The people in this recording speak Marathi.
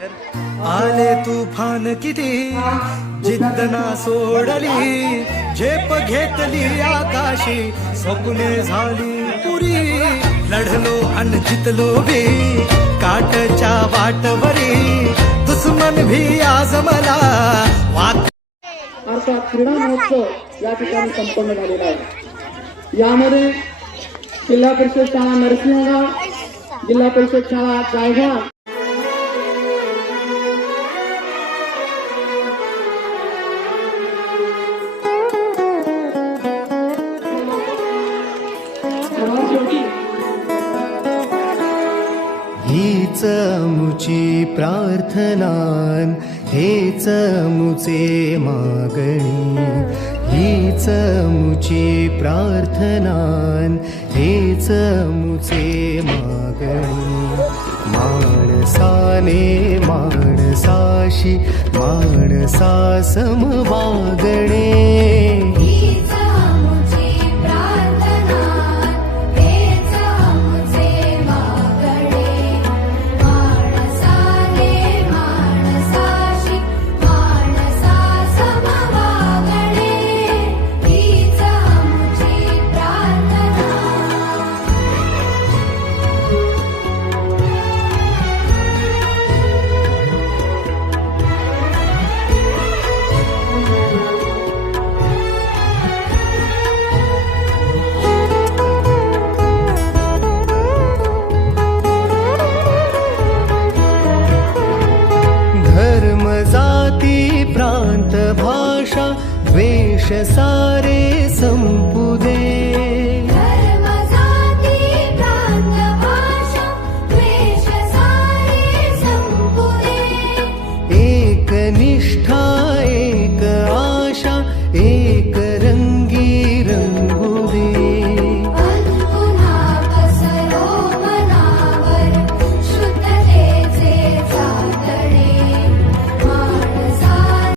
आले तुफान किती जिद्द ना सोडली, झेप घेतली आकाशी, स्वप्ने झाली पुरी, लढलो अन जितलो बी काटच्या वाटवरी, दुश्मन भी आज मला वाट. अर्थात क्रीडा महोत्सव या ठिकाणी संपन्न झालेला आहे. यामध्ये जिल्हा परिषद शाळा नरसिंहगाव, जिल्हा परिषद शाळा जायगाव, हीच मुची प्रार्थनान, हेच मुचे मागणी, हीच मुची प्रार्थनान, हेच मुचे मागणी. माणसाने माणसाशी माणसासम वागणे, जाती प्रांत भाषा द्वेष सारे